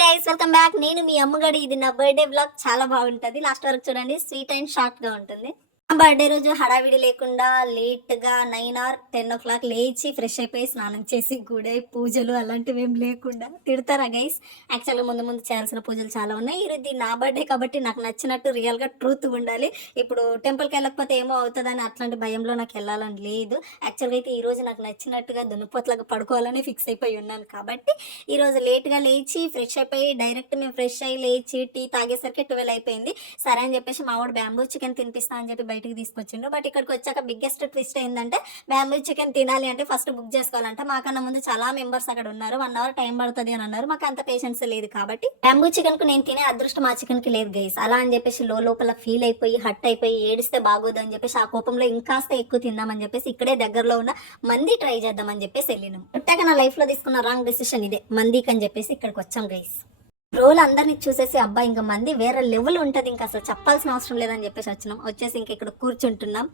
Guys welcome back. నేను మీ అమ్మగడి. ఇది నా బర్త్డే వ్లాగ్. చాలా బాగుంటుంది, లాస్ట్ వరకు చూడండి. స్వీట్ అండ్ షార్ట్ గా ఉంటుంది. నా బర్త్డే రోజు హడావిడి లేకుండా లేట్ గా 9 or 10 o'clock లేచి ఫ్రెష్ అయిపోయి స్నానం చేసి గుడి పూజలు అలాంటివి ఏం లేకుండా తిడతారా గైస్. యాక్చువల్గా ముందు ముందు చేయాల్సిన పూజలు చాలా ఉన్నాయి. ఇది నా బర్త్డే కాబట్టి నాకు నచ్చినట్టు రియల్ గా ట్రూత్ ఉండాలి. ఇప్పుడు టెంపుల్కి వెళ్ళకపోతే ఏమో అవుతుందని అట్లాంటి భయంలో నాకు వెళ్ళాలని లేదు. యాక్చువల్గా అయితే ఈ రోజు నాకు నచ్చినట్టుగా దున్నపోతలాగా పడుకోవాలని ఫిక్స్ అయిపోయి ఉన్నాను కాబట్టి ఈరోజు లేట్గా లేచి ఫ్రెష్ అయిపోయి డైరెక్ట్ మేము ఫ్రెష్ అయ్యి లేచి టీ తాగేసరికి 12 అయిపోయింది. సరే అని చెప్పేసి మా వాడు బ్యాంబూ చికెన్ తినిపిస్తా అని చెప్పి బయటికి తీసుకొచ్చిండు. బట్ ఇక్కడికి వచ్చాక బిగ్గెస్ట్ ట్విస్ట్ ఏంటంటే బ్యాంబూ చికెన్ తినాలి అంటే ఫస్ట్ బుక్ చేసుకోవాలంట. మాకన్నా ముందు చాలా మెంబర్స్ అక్కడ ఉన్నారు. 1 hour టైం పడుతుంది అని అన్నారు. మాకు అంత పేషెన్స్ లేదు కాబట్టి బ్యాంబూ చికెన్ కు నేను తినే అదృష్టం ఆ చికెన్ కి లేదు గైస్. అలా అని చెప్పేసి లోపల ఫీల్ అయిపోయి హట్ అయిపోయి ఏడిస్తే బాగోదు అని చెప్పేసి ఆ కోపంలో ఇంకాస్త ఎక్కువ తిందామని చెప్పేసి ఇక్కడే దగ్గరలో ఉన్న మంది ట్రై చేద్దామని చెప్పేసి వెళ్ళినాం. పుట్టాక నా లైఫ్ లో తీసుకున్న రాంగ్ డెసిషన్ ఇదే, మందికి అని చెప్పేసి ఇక్కడికి వచ్చాం గైస్. రోల్ అందరినీ చూసేసి అబ్బాయి ఇంకా మంది వేరే లెవెల్ ఉంటుంది, ఇంకా అసలు చెప్పాల్సిన అవసరం లేదని చెప్పేసి వచ్చినాం. వచ్చేసి ఇంకా ఇక్కడ కూర్చుంటున్నాం.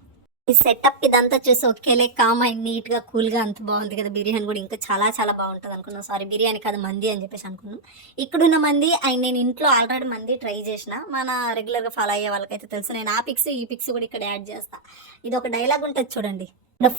ఈ సెటప్ ఇదంతా చూసి ఒకేలే కామ్ అండ్ నీట్ గా కూల్ గా అంత బాగుంది కదా. బిర్యానీ కూడా ఇంకా చాలా చాలా బాగుంటుంది అనుకున్నాం. సారీ, బిర్యానీ కాదు మంది అని చెప్పేసి అనుకున్నాం. ఇక్కడున్న మంది అండ్ నేను ఇంట్లో ఆల్రెడీ మంది ట్రై చేసిన. మన రెగ్యులర్ గా ఫాలో అయ్యే వాళ్ళకైతే తెలుసు. నేను ఆ పిక్స్ ఈ పిక్స్ కూడా ఇక్కడ యాడ్ చేస్తా. ఇది ఒక డైలాగ్ ఉంటుంది చూడండి.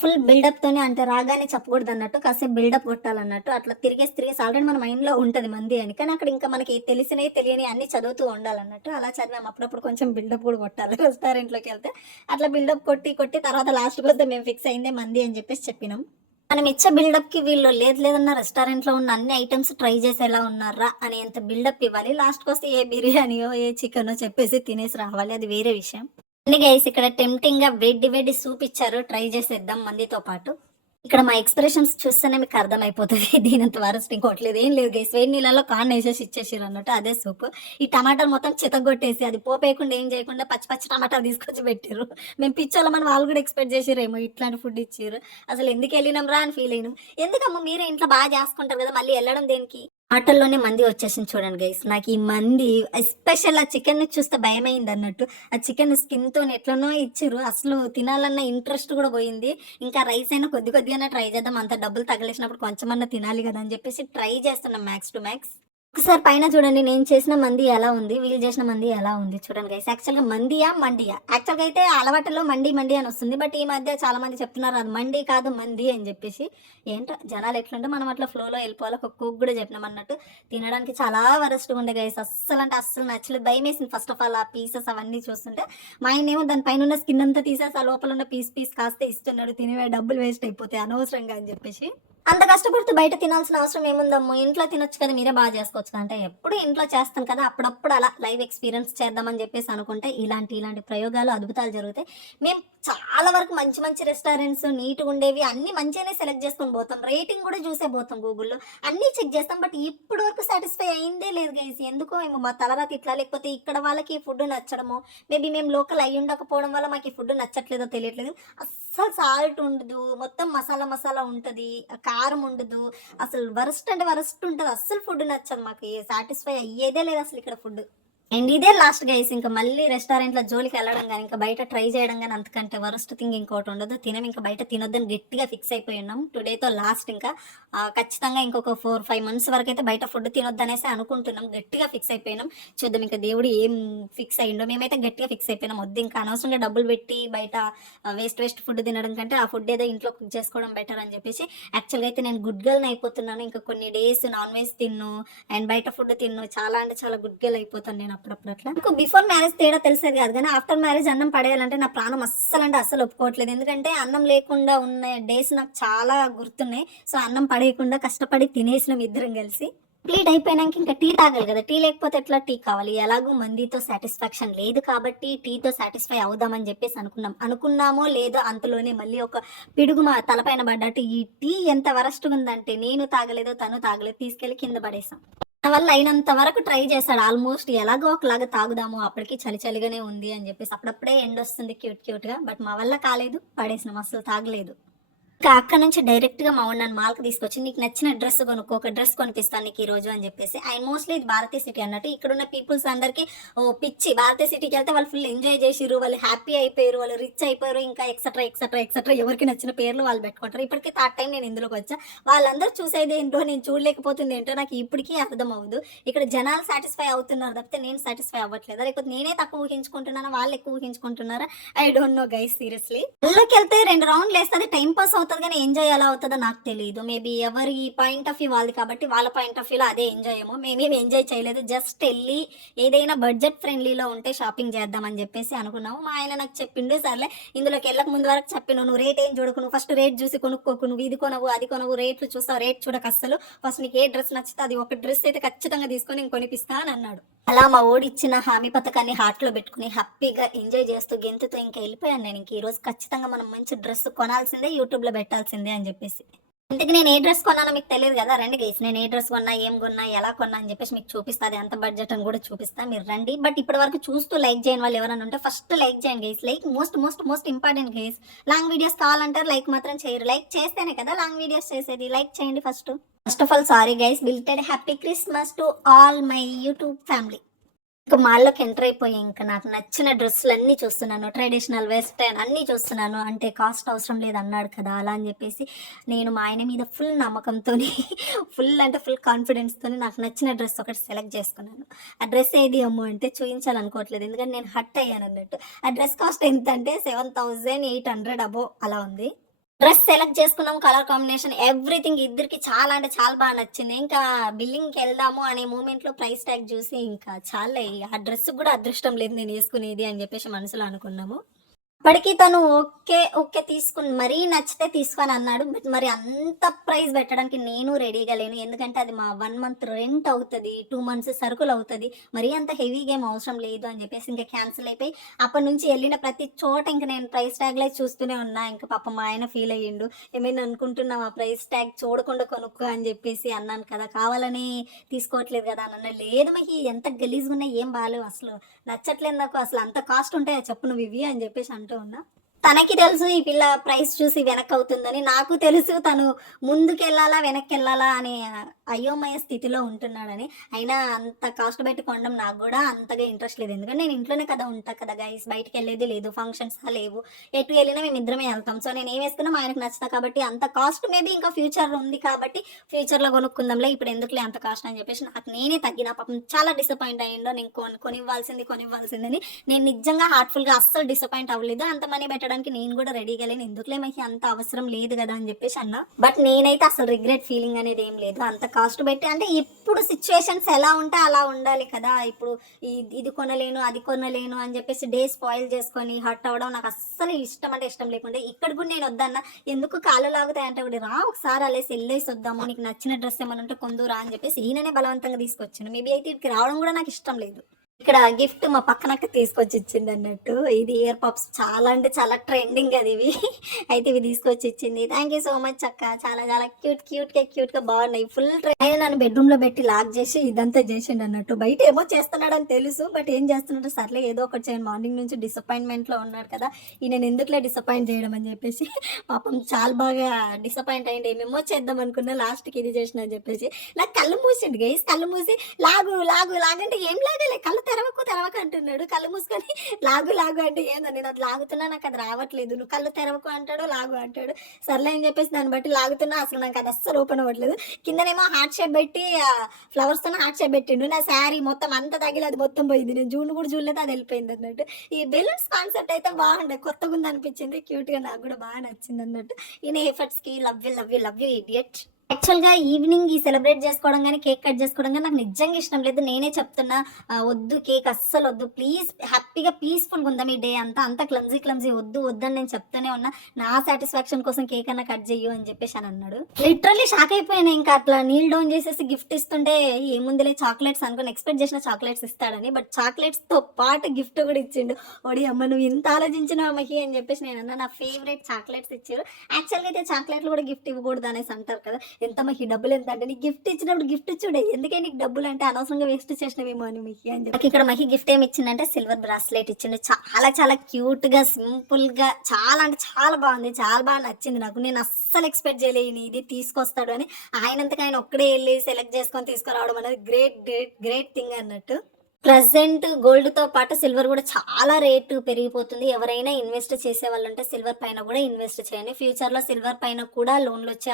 ఫుల్ బిల్డప్ తోనే, అంటే రాగానే చెప్పకూడదు అన్నట్టు, కాసేపు బిల్డప్ కొట్టాలన్నట్టు అట్లా తిరిగేసి ఆల్రెడీ మన మైండ్ లో ఉంటది మంది అని. కానీ అక్కడ ఇంకా మనకి తెలిసినవి తెలియని అన్ని చదువుతూ ఉండాలన్నట్టు అలా చదివాం. అప్పుడప్పుడు కొంచెం బిల్డప్ కూడా కొట్టాలి రెస్టారెంట్ లోకి వెళ్తే. అట్లా బిల్డప్ కొట్టి తర్వాత లాస్ట్ వస్తే మేము ఫిక్స్ అయిందే మంది అని చెప్పేసి చెప్పినాం. మనం ఇచ్చే బిల్డప్ కి వీళ్ళు లేదన్న రెస్టారెంట్ లో ఉన్న అన్ని ఐటమ్స్ ట్రై చేసేలా ఉన్నారా అనేంత బిల్డప్ ఇవ్వాలి. లాస్ట్ వస్తే ఏ బిర్యానీయో ఏ చికెనో చెప్పేసి తినేసి రావాలి, అది వేరే విషయం. గైస్ ఇక్కడ టెంప్టింగ్ గా వేడి సూప్ ఇచ్చారు, ట్రై చేసేద్దాం మందితో పాటు. ఇక్కడ మా ఎక్స్ప్రెషన్స్ చూస్తేనే మీకు అర్థమైపోతుంది దీనంత వరస్ట్ ఇంకోట్లేదు ఏం లేదు గైస్. వేడి నీళ్ళలో కార్న్ వేసేసి ఇచ్చేసారు అన్నట్టు అదే సూప్. ఈ టమాటాలు మొత్తం చితగొట్టేసి అది పోపేయకుండా ఏం చేయకుండా పచ్చి టమాటాలు తీసుకొచ్చి పెట్టారు. మేము పిచ్చోళ్ళమని వాళ్ళు కూడా ఎక్స్పెక్ట్ చేసారేమో ఇట్లాంటి ఫుడ్ ఇచ్చారు. అసలు ఎందుకు వెళ్ళినాం రా అని ఫీల్ అయినాం. ఎందుకమ్మా మీరే ఇంట్లో బాగా చేసుకుంటారు కదా, మళ్ళీ వెళ్ళడం దేనికి. ఆటల్లోనే మంది వచ్చేసింది చూడండి గైస్. నాకు ఈ మంది ఎస్పెషల్ ఆ చికెన్ చూస్తే భయమైంది అన్నట్టు. ఆ చికెన్ స్కిన్ తో ఎట్లనో ఇచ్చారు, అసలు తినాలన్న ఇంట్రెస్ట్ కూడా పోయింది. ఇంకా రైస్ అయినా కొద్దిగానే ట్రై చేద్దాం, అంత డబ్బులు తగిలేసినప్పుడు కొంచెమన్నా తినాలి కదా అని చెప్పేసి ట్రై చేస్తున్నాం మ్యాక్స్ టు మ్యాక్స్. ఒకసారి పైన చూడండి, నేను చేసిన మంది ఎలా ఉంది, వీళ్ళు చేసిన మంది ఎలా ఉంది చూడండి గైస్. యాక్చువల్గా మండియా యాక్చువల్గా అయితే అలవాటులో మండి అని వస్తుంది. బట్ ఈ మధ్య చాలా మంది చెప్తున్నారు అది మండి కాదు మంది అని చెప్పేసి. ఏంటో జనాలు ఎట్లుంటే మనం అట్లా ఫ్లోలో వెళ్ళిపోవాలి. ఒక కుక్ కూడా చెప్పినాం అన్నట్టు. తినడానికి చాలా వరస్ట్గా ఉండే గైస్. అస్సలు అంటే అస్సలు నచ్చలేదు, భయం వేసింది ఫస్ట్ ఆఫ్ ఆల్ ఆ పీసెస్ అవన్నీ చూస్తుంటే. మా ఆయన ఏమో దాని పైన ఉన్న స్కిన్ అంతా తీసేసి ఆ లోపల ఉన్న పీస్ కాస్తే ఇస్తున్నాడు. తినే డబ్బులు వేస్ట్ అయిపోతాయి అనవసరంగా అని చెప్పేసి. అంత కష్టపడుతూ బయట తినాల్సిన అవసరం ఏముందమ్మో, ఇంట్లో తినొచ్చు కదా, మీరే బాగా చేసుకోవచ్చు కదా. అంటే ఎప్పుడు ఇంట్లో చేస్తాను కదా, అప్పుడప్పుడు అలా లైవ్ ఎక్స్పీరియన్స్ చేద్దామని చెప్పేసి అనుకుంటే ఇలాంటి ప్రయోగాలు అద్భుతాలు జరుగుతాయి. మేము చాలా వరకు మంచి రెస్టారెంట్స్ నీట్గా ఉండేవి అన్ని మంచిగానే సెలెక్ట్ చేసుకొని పోతాం. రేటింగ్ కూడా చూసే పోతాం గూగుల్లో, అన్నీ చెక్ చేస్తాం. బట్ ఇప్పటి వరకు సాటిస్ఫై అయిందే లేదు గైస్. ఎందుకో ఏమో మా తలరాత ఇట్లా, లేకపోతే ఇక్కడ వాళ్ళకి ఫుడ్ నచ్చడమో, మేబీ మేము లోకల్ అయ్యి ఉండకపోవడం వల్ల మాకు ఈ ఫుడ్ నచ్చట్లేదో తెలియట్లేదు. అస్సలు సాల్ట్ ఉండదు, మొత్తం మసాలా ఉంటుంది, కారం ఉండదు. అసలు వరస్ట్ అంటే వరస్ట్ ఉంటుంది. అస్సలు ఫుడ్ నచ్చదు మాకు, సాటిస్ఫై అయ్యేదే లేదు అసలు ఇక్కడ ఫుడ్. అండ్ ఇదే లాస్ట్ గైస్. ఇంకా మళ్ళీ రెస్టారెంట్ల జోలికి వెళ్ళడం కానీ ఇంకా బయట ట్రై చేయడం కానీ అంతకంటే వరస్ట్ థింగ్ ఇంకోటి ఉండదు. ఇంకా బయట తినొద్దని గట్టిగా ఫిక్స్ అయిపోయి ఉన్నాం. టుడేతో లాస్ట్. ఇంకా ఖచ్చితంగా ఇంకొక 4-5 months వరకు అయితే బయట ఫుడ్ తినొద్దనేసి అనుకుంటున్నాం. గట్టిగా ఫిక్స్ అయిపోయినాం. చూద్దాం ఇంకా దేవుడు ఏం ఫిక్స్ అయ్యిండో. మేమైతే గట్టిగా ఫిక్స్ అయిపోయినాం. వద్దు ఇంకా అనవసరంగా డబ్బులు పెట్టి బయట వేస్ట్ ఫుడ్ తినడం కంటే ఆ ఫుడ్ ఏదో ఇంట్లో కుక్ చేసుకోవడం బెటర్ అని చెప్పేసి. యాక్చువల్గా అయితే నేను గుడ్ గర్ల్ అయిపోతున్నాను. ఇంకా కొన్ని డేస్ నాన్ వెజ్ తిన్ను అండ్ బయట ఫుడ్ తిన్ను, చాలా అంటే చాలా గుడ్ గర్ల్ అయిపోతాను నేను అప్పుడప్పుడు. అట్లా నాకు బిఫోర్ మ్యారేజ్ తేడా తెలిసేది కాదు, కానీ ఆఫ్టర్ మ్యారేజ్ అన్నం పడేయాలంటే నా ప్రాణం అస్సలు ఒప్పుకోవట్లేదు. ఎందుకంటే అన్నం లేకుండా ఉన్న డేస్ నాకు చాలా గుర్తున్నాయి. సో అన్నం పడేయకుండా కష్టపడి తినేసినాం ఇద్దరం కలిసి. కంప్లీట్ అయిపోయినాక ఇంకా టీ తాగాలి కదా, టీ లేకపోతే ఎట్లా, టీ కావాలి. ఎలాగో మందితో సాటిస్ఫాక్షన్ లేదు కాబట్టి టీతో సాటిస్ఫై అవుదామని చెప్పేసి అనుకున్నామో లేదో అంతలోనే మళ్ళీ ఒక పిడుగు మా తలపైన పడ్డట్టు ఈ టీ ఎంత వరస్ట్గా ఉందంటే నేను తాగలేదో తను తాగలేదు, తీసుకెళ్లి కింద పడేసాం. నా వల్ల అయినంత వరకు ట్రై చేశాడు. ఆల్మోస్ట్ ఎలాగో ఒకలాగా తాగుదాము, అప్పటికి చలిగానే ఉంది అని చెప్పేసి. అప్పుడప్పుడే ఎండ్ వస్తుంది క్యూట్ గా. బట్ మా వల్ల కాలేదు, పడేసినాం, అసలు తాగలేదు. ఇంకా అక్కడ నుంచి డైరెక్ట్‌గా మా వాడు నన్ను మాల్‌కి తీసుకొచ్చి, "నీకు నచ్చిన డ్రెస్ కొనుక్కో, ఒక డ్రెస్ కొనిపిస్తాను నీకు ఈరోజు" అని చెప్పేసి. అండ్ మోస్ట్‌లీ ఇది భారతీ సిటీ అన్నట్టు. ఇక్కడున్న పీపుల్స్ అందరికీ ఓహ్! పిచ్చి. భారతీ సిటీకెళ్తే వాళ్ళు ఫుల్ ఎంజాయ్ చేసిర్రు, వాళ్ళు హ్యాపీ అయిపోయారు, వాళ్ళు రిచ్ అయిపోయారు, ఇంకా ఎక్సెట్రా, ఎక్సెట్రా, ఎక్సెట్రా ఎవరికి నచ్చిన పేర్లు వాళ్ళు పెట్టుకుంటారు. ఇప్పటికి థర్డ్ టైమ్ నేను ఇందులోకొచ్చా. వాళ్ళందరూ చూసేదేంటో, నేను చూడలేకపోతుందేంటో నాకు ఇప్పటికీ అర్థమవ్వదు. ఇక్కడ జనాలు సాటిస్ఫై అవుతున్నారు తప్పితే నేను సాటిస్ఫై అవ్వట్లేదా? లేకపోతే నేనే తక్కువ ఊహించుకుంటున్నానా? వాళ్ళు ఎక్కువ ఊహించుకుంటున్నారా? I don't know guys seriously. అందులోకెళ్తే 2 రౌండ్‌లేస్తది టైమ్ పాస్ అవుతది గానీ, ఎంజాయ్ ఎలా అవుతదో నాకు తెలీదు. మేబీ ఎవరి పాయింట్ ఆఫ్ వ్యూ వాళ్ళది కాబట్టి, వాళ్ళ పాయింట్ ఆఫ్ వ్యూలో అదే ఎంజాయ్ ఏమో. మేమేమి ఎంజాయ్ చేయలేదు. జస్ట్ ఎళ్లి ఏదైనా బడ్జెట్ ఫ్రెండ్లీలో ఉంటే షాపింగ్ చేద్దామని జెప్పేసి అనుకున్నాము. మా ఆయన నాకు చెప్పిండు, సర్లే ఇందులోకెళ్ళక ముందు వరకు చెప్పిండు, "నువ్వు రేట్ ఏం చూడకు. నువ్వు ఫస్ట్ రేట్ చూసి కొనుక్కోకు. నువ్వు ఇది కొనవు, అది కొనవు. రేట్లు చూస్తావు. రేట్ చూడకస్సలు. ఫస్ట్ నీకు ఏ డ్రెస్ నచ్చితే అది ఒక డ్రెస్ అయితే ఖచ్చితంగా తీసుకొని నేను కొనిపిస్తా" అని అన్నాడు. అలా మా వోడిచ్చిన హామీ పథకాన్ని హార్ట్‌లో పెట్టుకొని హ్యాపీగా ఎంజాయ్ చేస్తూ గెంతుతూ ఇంకా ఎళ్ళిపోయాను నేను. ఇంక ఈరోజు ఖచ్చితంగా మనం మంచి డ్రెస్ కొనాల్సిందే, యూట్యూబ్‌లో పెట్టాల్సిందే అని జెప్పేసి. ఇంతకి నేను ఏ డ్రెస్ కొన్నానో మీకు తెలీదు గదా! రండి గైస్. నేను ఏ డ్రెస్ కొన్నా, ఏం కొన్నా, ఎలా కొన్నా అని జెప్పేసి మీకు చూపిస్తా. అది ఎంత బడ్జెట్ అని గూడా చూపిస్తా. మీరు రండి. బట్ ఇప్పటి వరకు చూస్తూ లైక్ చేయని వాళ్ళు ఎవరైనా ఉంటే ఫస్ట్ లైక్ చేయండి guys. Like most most most important guys. Long videos కావాలంటారు, లైక్ మాత్రం చేయరు. లైక్ చేస్తేనే కదా లాంగ్ వీడియోస్ చేసేది. లైక్ చేయండి first. First of all sorry guys. Belated happy Christmas to all my YouTube family. ఇంక మాల్‌లోకి ఎంటర్ అయిపోయి ఇంక నాకు నచ్చిన డ్రెస్సులన్నీ చూస్తున్నాను. ట్రెడిషనల్, వెస్టర్న్ అన్నీ చూస్తున్నాను. అంటే కాస్ట్ అవసరం లేదన్నాడు కదా! అలా అని జెప్పేసి నేను మా ఆయన మీద ఫుల్ నమ్మకంతోని ఫుల్ అంటే ఫుల్ కాన్ఫిడెన్స్‌తోని నాకు నచ్చిన డ్రెస్ ఒకటి సెలెక్ట్ చేసుకున్నాను. ఆ డ్రెస్ ఏది అమ్ము అంటే చూయించాలనుకోవట్లేదు. ఎందుకంటే నేను హర్ట్ అయ్యానన్నట్టు. ఆ డ్రెస్ కాస్ట్ ఎంతంటే 7,800 అబోవ్ అలా ఉంది. డ్రెస్ సెలెక్ట్ చేసుకున్నాం. కలర్ కాంబినేషన్ ఎవ్రీథింగ్ ఇద్దరికి చాలా అంటే చాలా బాగా నచ్చింది. ఇంకా బిల్లింగ్‌కెళ్దాము అనే మూమెంట్‌లో ప్రైస్ ట్యాగ్ చూసి ఇంకా చాల్లే ఆ డ్రెస్‌కి గూడా అదృష్టం లేదు నేనేసుకునేది అని జెప్పేసి మనసులో అనుకున్నాము. అప్పటికి తను ఓకే. ఓకే. మరీ నచ్చితే తీసుకో అని అన్నాడు. బట్ మరి అంత ప్రైస్ పెట్టడానికి నేను రెడీగా లేను. ఎందుకంటే అది మా 1 మంత్ రెంట్ అవుతది. 2 మంత్స్ సరుకులవుతది. మరీ అంత హెవీగా ఏం అవసరం లేదు అని చెప్పేసి ఇంక క్యాన్సిల్ అయిపోయి, అప్పటినుంచి ఎళ్ళిన ప్రతి చోట ఇంక నేను ప్రైస్ ట్యాగ్‌లే చూస్తూనే ఉన్నా. ఇంక పాపం మా ఆయన ఫీల్ అయ్యిండు. "ఏమైనా అనుకుంటున్నావా ప్రైస్ ట్యాగ్ చూడకుండా కొనుక్కో" అని చెప్పేసి అన్నాను కదా! కావాలని తీసుకోవట్లేదు కదా అని అన్నాడు. "లేదు మహి ఎంత గలీజ్‌గున్నాయి ఏం బాలేవు అసలు. నచ్చట్లేదు నాకు. అసలు అంత కాస్ట్ ఉంటాయా చెప్పు నువ్వివి" అని చెప్పేసి అంటూ ఉన్నా. తనకి తెలుసు ఈ పిల్ల ప్రైస్ చూసి వెనకవుతుందని. నాకు తెలుసు తను ముందుకెళ్ళాలా, వెనక్కెళ్ళాలా అనే అయోమయ స్థితిలో ఉంటున్నాడని. అయినా అంత కాస్ట్ పెట్టి కొనడం నాకు గూడా అంతగా ఇంట్రెస్ట్ లేదు. ఎందుకంటే నేను ఇంట్లోనే కదా ఉంటా కదా గైస్. బయటికెళ్ళేది లేదు. ఫంక్షన్స్ లేవు. ఎటు ఎళ్ళినా మేమిద్దరమే ఎళ్తాం. సో నేనేం వేసుకున్నా మా ఆయనకు నచ్చుతా కాబట్టి అంత కాస్ట్ మేబీ ఇంకా ఫ్యూచర్ ఉంది కాబట్టి ఫ్యూచర్‌లో కొనుక్కుందాంలే. ఇప్పుడు ఎందుకులే అంత కాస్ట్ అని చెప్పేసి నాకు నేనే తగ్గిన. పాపం చాలా డిసప్పాయింట్ అయ్యిండు. నేను కొనివ్వాల్సింది. నేను నిజంగా హార్ట్‌ఫుల్‌గా అస్సలు డిసప్పాయింట్ అవ్వలేదు. అంత మనీ పెట్టడానికి నేను గూడా రెడీగా లేను. ఎందుకులే మహి అంత అవసరం లేదు గదా! అని జెప్పేసి అన్నా. బట్ నేనైతే అసలు రిగ్రెట్ ఫీలింగ్ అనేది ఏం లేదు. అంత కాస్ట్ పెట్టి అంటే ఇప్పుడు సిట్యుయేషన్స్ ఎలా ఉంటే అలా ఉండాలి కదా! ఇప్పుడు ఇది కొనలేను, అది కొనలేను అని జెప్పేసి డే స్పాయిల్ చేసుకొని హర్ట్ అవ్వడం నాకు అస్సలు ఇష్టం అంటే ఇష్టం లేకుండే. ఇక్కడ గూడా నేను వద్దన్నా. ఎందుకు కాళ్ళు లాగుతాయంటే కూడా రా ఒకసారి ఎళ్ళేసి వద్దాము. నీకు నచ్చిన డ్రెస్ ఏమన్నా ఉంటే కొందువురా అని జెప్పేసి ఈయననే బలవంతంగా తీసుకొచ్చిండు. మేబీ అయితే ఈడికి రావడం గూడా నాకు ఇష్టం లేదు. ఇక్కడ గిఫ్ట్ మా పక్కనక్క తీసుకొచ్చి ఇచ్చిందన్నట్టు. ఇది ఇయర్ పప్స్ చాలా అంటే చాలా ట్రెండింగ్ అది ఇవి. అయితే ఇవి తీసుకొచ్చి ఇచ్చింది. థాంక్ యూ సో మచ్ అక్క. చాలా చాలా క్యూట్‌గా బాగున్నాయి. ఫుల్ ఆయన నన్ను బెడ్‌రూమ్‌లో పెట్టి లాక్ చేసి ఇదంతా చేసిండన్నట్టు. బయట ఏమో చేస్తున్నాడని తెలుసు. బట్ ఏం చేస్తున్నాడో సర్లే ఏదో ఒకటి చేయండి. మార్నింగ్ నుంచి డిసప్పాయింట్‌మెంట్‌లో ఉన్నాడు కదా! ఈయనని ఎందుకులే డిసప్పాయింట్ చేయడం అని చెప్పేసి పాపం చాలా బాగా డిసప్పాయింట్ అయ్యిండు. ఏమేమో చేద్దాం అనుకున్నా లాస్ట్‌కి ఇది చేసిన అని చెప్పేసి. నాకు కళ్ళు మూసిండు గైస్. కళ్ళు మూసి లాగంటే ఏం లాగాలే కళ్ళు తెరవకు అంటున్నాడు. కళ్ళు మూసుకొని లాగు అంటే ఏందో నేను అది లాగుతున్నా నాకు అది రావట్లేదు. నువ్వు కళ్ళు తెరవకు అంటాడు, లాగు అంటాడు. సర్లే అని చెప్పేసి దాన్ని బట్టి లాగుతున్నా అసలు నాకు అది అస్సలు ఓపెన్ అవ్వట్లేదు. కిందనేమో హార్ట్ షేప్ పెట్టి ఫ్లవర్స్‌తోని హార్ట్ షేప్ పెట్టిండు. నా శారీ మొత్తం అంతా తగిలి అది మొత్తం పోయింది. నేను కూడా చూడలేదు అది వెళ్ళిపోయింది అన్నట్టు. ఈ బెలూన్స్ కాన్సెప్ట్ అయితే బాగుండే కొత్తగుంది అనిపించింది. క్యూట్‌గా నాకు కూడా బాగా నచ్చింది అన్నట్టు. ఈయన ఎఫర్ట్స్‌కి లవ్ యూ ఇడియట్. యాక్చువల్‌గా ఈవినింగ్ ఈ సెలబ్రేట్ చేసుకోవడం గాని, కేక్ కట్ చేసుకోవడం గాని నాకు నిజంగా ఇష్టం లేదు. నేనే చెప్తున్నా వద్దు కేక్ అస్సలొద్దు. ప్లీజ్ హ్యాపీగా పీస్‌ఫుల్‌గా ఉందాం ఈ డే అంతా. అంతా క్లమ్జీ వద్దని నేను చెప్తూనే ఉన్నా. నా సాటిస్ఫాక్షన్ కోసం కేక్ అన్నా కట్ చెయ్యు అని చెప్పేసి అని అన్నాడు. లిటరల్లీ షాక్ అయిపోయాను ఇంకా అట్లా నీల్ డౌన్ చేసేసి గిఫ్ట్ ఇస్తుంటే ఏముందిలే చాక్లెట్స్ అనుకోని ఎక్స్‌పెక్ట్ చేసిన చాక్లెట్స్ ఇస్తాడని. బట్ చాక్లెట్స్‌తో పాటు గిఫ్ట్ కూడా ఇచ్చిండు. ఓడియమ్మ నువ్వు ఇంత ఆలోచించినావా మహి అని చెప్పేసి నేనన్నా. నా ఫేవరెట్ చాక్లెట్స్ ఇచ్చిర్రు. యాక్చువల్‌గా అయితే చాక్లెట్‌లు కూడా గిఫ్ట్ ఇవ్వకూడదు అనేసి అంటారు కదా! ఎంత మాకు డబ్బులు ఎంత అంటే నీకు గిఫ్ట్ ఇచ్చినప్పుడు గిఫ్ట్ చూడే, ఎందుకే నీకు డబ్బులు అంటే అనవసరంగా వేస్ట్ చేసినవేమో అని మీకు అని చెప్పి ఇక్కడ మాకు గిఫ్ట్ ఏమి ఇచ్చిందంటే సిల్వర్ బ్రాస్లెట్ ఇచ్చిండు. చాలా చాలా క్యూట్ గా సింపుల్ గా చాలా అంటే చాలా బాగుంది, చాలా బాగా నచ్చింది నాకు. నేను అస్సలు ఎక్స్పెక్ట్ చేయలేను ఇది తీసుకొస్తాడు అని. ఆయనంతగా ఆయన ఒక్కడే వెళ్ళి సెలెక్ట్ చేసుకొని తీసుకురావడం అనేది గ్రేట్ గ్రేట్ గ్రేట్ థింగ్ అన్నట్టు. ప్రజెంట్ గోల్డ్ తో పాటు సిల్వర్ కూడా చాలా రేటు పెరిగిపోతుంది. ఎవరైనా ఇన్వెస్ట్ చేసే వాళ్ళు ఉంటే సిల్వర్ పైన కూడా ఇన్వెస్ట్ చేయండి. ఫ్యూచర్ లో సిల్వర్ పైన కూడా లోన్లు వచ్చే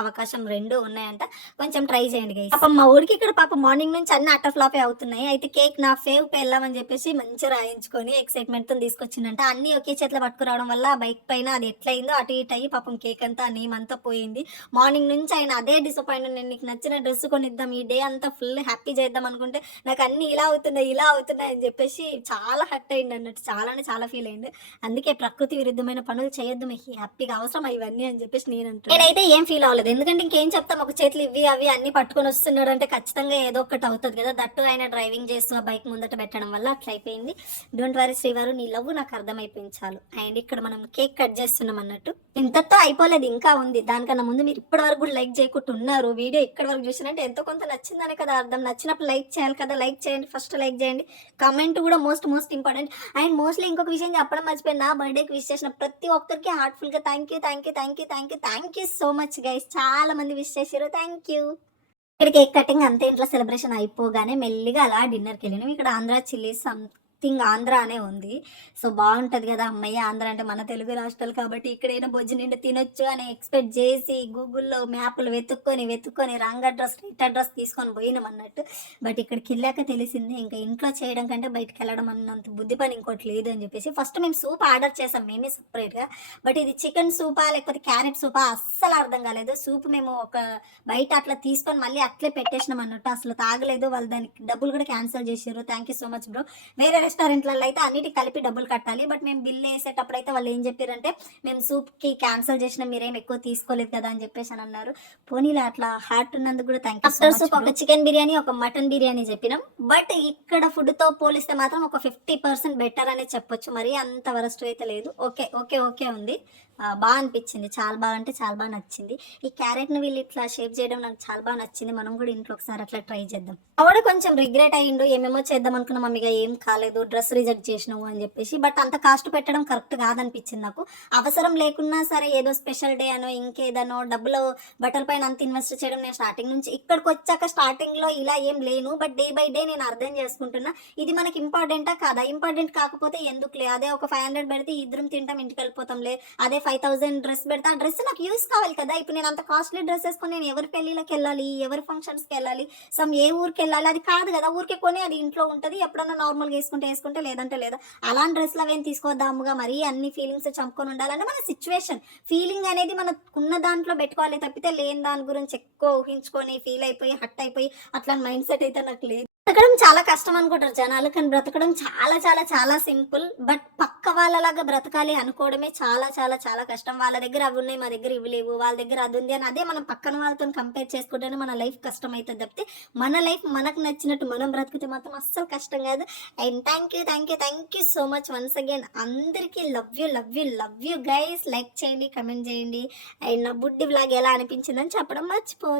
అవకాశం రెండు ఉన్నాయంట. కొంచెం ట్రై చేయండి గైస్. పాపం మా ఊరికి ఇక్కడ పాప మార్నింగ్ నుంచి అన్ని అట్ట ఫ్లాపే అవుతున్నాయి. అయితే కేక్ నా ఫేవ్ పెళ్ళామని చెప్పేసి మంచిగా రాయించుకొని ఎక్సైట్మెంట్ తో తీసుకొచ్చిందంట. అన్ని ఒకే చేతిలో పట్టుకురావడం వల్ల బైక్ పైన అది ఎట్లయిందో అటు ఇటు అయ్యి పాపం కేక్ అంతా నేమంతా పోయింది. మార్నింగ్ నుంచి ఆయన అదే డిసప్పాయింట్, నేను నీకు నచ్చిన డ్రెస్ కొనిద్దాం, ఈ డే అంతా ఫుల్ హ్యాపీ చేద్దాం అనుకుంటే నాకు అన్ని ఇలా అవుతున్నాయి అని చెప్పేసి చాలా హర్ట్ అయింది అన్నట్టు. చాలా అంటే చాలా ఫీల్ అయింది. అందుకే ప్రకృతి విరుద్ధమైన పనులు చేయొద్దు, మీకు హ్యాపీగా అవసరం ఇవన్నీ అని చెప్పేసి నేనైతే ఏం ఫీల్ అవ్వలేదు. ఎందుకంటే ఇంకేం చెప్తాం, ఒక చేతులు ఇవి అవి అన్ని పట్టుకొని వస్తున్నాడు అంటే ఖచ్చితంగా ఏదో ఒకటి అవుతుంది కదా. దట్టు ఆయన డ్రైవింగ్ చేస్తూ ఆ బైక్ ముందట పెట్టడం వల్ల అట్లా అయిపోయింది. డోంట్ వరీ శ్రీవారు, నీ లవ్ నాకు అర్థమైపోయింది చాలు. అండ్ ఇక్కడ మనం కేక్ కట్ చేస్తున్నాం అన్నట్టు. ఇంతతో అయిపోలేదు, ఇంకా ఉంది. దానికన్నా ముందు మీరు ఇప్పటి వరకు కూడా లైక్ చేయకుండా ఉన్నారు. వీడియో ఇక్కడి వరకు చూసినంటే ఎంతో కొంత నచ్చిందనే కదా అర్థం. నచ్చినప్పుడు లైక్ చేయాలి కదా. లైక్ చేయండి, ఫస్ట్ లైక్ చేయండి. కమెంట్ కూడా మోస్ట్ ఇంపార్టెంట్. అండ్ మోస్ట్లీ ఇంకొక విషయం చెప్పడం మర్చిపోయింది, నా బర్త్డేకి విష్ చేసిన ప్రతి ఒక్కరికి హార్ట్ఫుల్ గా thank you so much guys. చాలా మంది విష్ చేశారు, థ్యాంక్ యూ. ఇక్కడ కేక్ కటింగ్ అంతే, ఇంట్లో సెలబ్రేషన్ అయిపోగానే మెల్లిగా అలా డిన్నర్కి వెళ్ళినాం. ఇక్కడ ఆంధ్ర చిల్లీ సంథింగ్ ఆంధ్ర అనే ఉంది. సో బాగుంటుంది కదా, అమ్మయ్య ఆంధ్ర అంటే మన తెలుగు రాష్ట్రాలు కాబట్టి ఇక్కడైనా బొజ్జు నిండా తినొచ్చు అని ఎక్స్పెక్ట్ చేసి గూగుల్లో మ్యాప్లు వెతుక్కొని రాంగ్ అడ్రస్ రైట్ అడ్రస్ తీసుకొని పోయినాం అన్నట్టు. బట్ ఇక్కడికి వెళ్ళాక తెలిసింది ఇంకా ఇంట్లో చేయడం కంటే బయటకు వెళ్ళడం అన్నంత బుద్ధి పని ఇంకోటి లేదు అని చెప్పేసి ఫస్ట్ మేము సూప్ ఆర్డర్ చేసాం మేమే సపరేట్గా. బట్ ఇది చికెన్ సూపా లేకపోతే క్యారెట్ సూపా అస్సలు అర్థం కాలేదు. సూప్ మేము ఒక బయట అట్లా తీసుకొని మళ్ళీ అట్లే పెట్టేసినాం అన్నట్టు. అసలు తాగలేదు, వాళ్ళు దానికి డబ్బులు కూడా క్యాన్సిల్ చేసారు. Thank you so much bro. వేరే రెస్టారెంట్లలో అయితే అన్నిటికి కలిపి డబ్బులు కట్టాలి. బట్ మేము బిల్ వేసేటప్పుడు అయితే వాళ్ళు ఏం చెప్పారంటే మేము సూప్కి క్యాన్సిల్ చేసిన, మీరేం ఎక్కువ తీసుకోలేదు కదా అని చెప్పేసి అని అన్నారు. పోనీలా అట్లా హార్ట్ ఉన్నందుకు కూడా thank you so much. Soup ఒక చికెన్ బిర్యానీ ఒక మటన్ బిర్యానీ చెప్పినాం. బట్ ఇక్కడ ఫుడ్తో పోలిస్తే మాత్రం ఒక 50% బెటర్ అనే చెప్పొచ్చు. మరి అంత వరస్ట్ అయితే లేదు. ఓకే ఉంది. బాగా అనిపించింది, చాలా బాగా అంటే చాలా బాగా నచ్చింది. ఈ క్యారెట్ని వీళ్ళు ఇట్లా షేప్ చేయడం నాకు చాలా బాగా నచ్చింది. మనం కూడా ఇంట్లో ఒకసారి అట్లా ట్రై చేద్దాం. ఆవిడ కొంచెం రిగ్రెట్ అయ్యిండు, ఏమేమో చేద్దాం అనుకున్న మమ్మీగా ఏం కాలేదు, డ్రెస్ రిజెక్ట్ చేసినావు అని చెప్పేసి. బట్ అంత కాస్ట్ పెట్టడం కరెక్ట్ కాదనిపించింది నాకు. అవసరం లేకున్నా సరే ఏదో స్పెషల్ డే అనో ఇంకేదనో డబ్బులు బట్టల పైన అంత ఇన్వెస్ట్ చేయడం నేను స్టార్టింగ్ నుంచి ఇక్కడికి వచ్చాక స్టార్టింగ్లో ఇలా ఏం లేను. బట్ డే బై డే నేను అర్థం చేసుకుంటున్నా ఇది మనకి ఇంపార్టెంటా కాదా. ఇంపార్టెంట్ కాకపోతే ఎందుకులే, అదే ఒక 500 పెడితే ఇద్దరం తింటాం ఇంటికి వెళ్ళిపోతాంలే. అదే 5000 డ్రెస్ పెడతా, ఆ డ్రెస్ నాకు యూస్ కావాలి కదా. ఇప్పుడు నేను అంత కాస్ట్లీ డ్రెస్ వేసుకొని నేను ఎవరి పెళ్ళిళ్ళకి వెళ్ళాలి, ఎవరి ఫంక్షన్స్కి వెళ్ళాలి, ఏ ఊరికి వెళ్ళాలి, అది కాదు కదా. ఊరికే కొని అది ఇంట్లో ఉంటుంది, ఎప్పుడన్నా నార్మల్గా వేసుకుంటే లేదంటే లేదా. అలాంటి డ్రెస్లు అవేం తీసుకోద్దాముగా. మరీ అన్ని ఫీలింగ్స్ చంపుకొని ఉండాలంటే మన సిచ్యువేషన్ ఫీలింగ్ అనేది మనకున్న దాంట్లో పెట్టుకోవాలి తప్పితే లేని దాని గురించి ఎక్కువ ఊహించుకొని ఫీల్ అయిపోయి హట్ అయిపోయి అట్లాంటి మైండ్ సెట్ అయితే నాకు లేదు. బ్రతకడం చాలా కష్టం అనుకుంటారు జనాలు, కానీ బ్రతకడం చాలా చాలా చాలా సింపుల్. బట్ పక్క వాళ్ళలాగా బ్రతకాలి అనుకోవడమే చాలా చాలా చాలా కష్టం. వాళ్ళ దగ్గర అవి ఉన్నాయి, మా దగ్గర ఇవి లేవు, వాళ్ళ దగ్గర అది ఉంది అని అదే మనం పక్కన వాళ్ళతో కంపేర్ చేసుకుంటేనే మన లైఫ్ కష్టం అవుతుంది తప్పితే మన లైఫ్ మనకు నచ్చినట్టు మనం బ్రతికితే మాత్రం అస్సలు కష్టం కాదు. And thank you so much once again. అందరికీ లవ్ యూ గైస్. లైక్ చేయండి, కమెంట్ చేయండి. అండ్ నా బుడ్డి వ్లాగ్ ఎలా అనిపించిందని చెప్పడం మర్చిపోదు.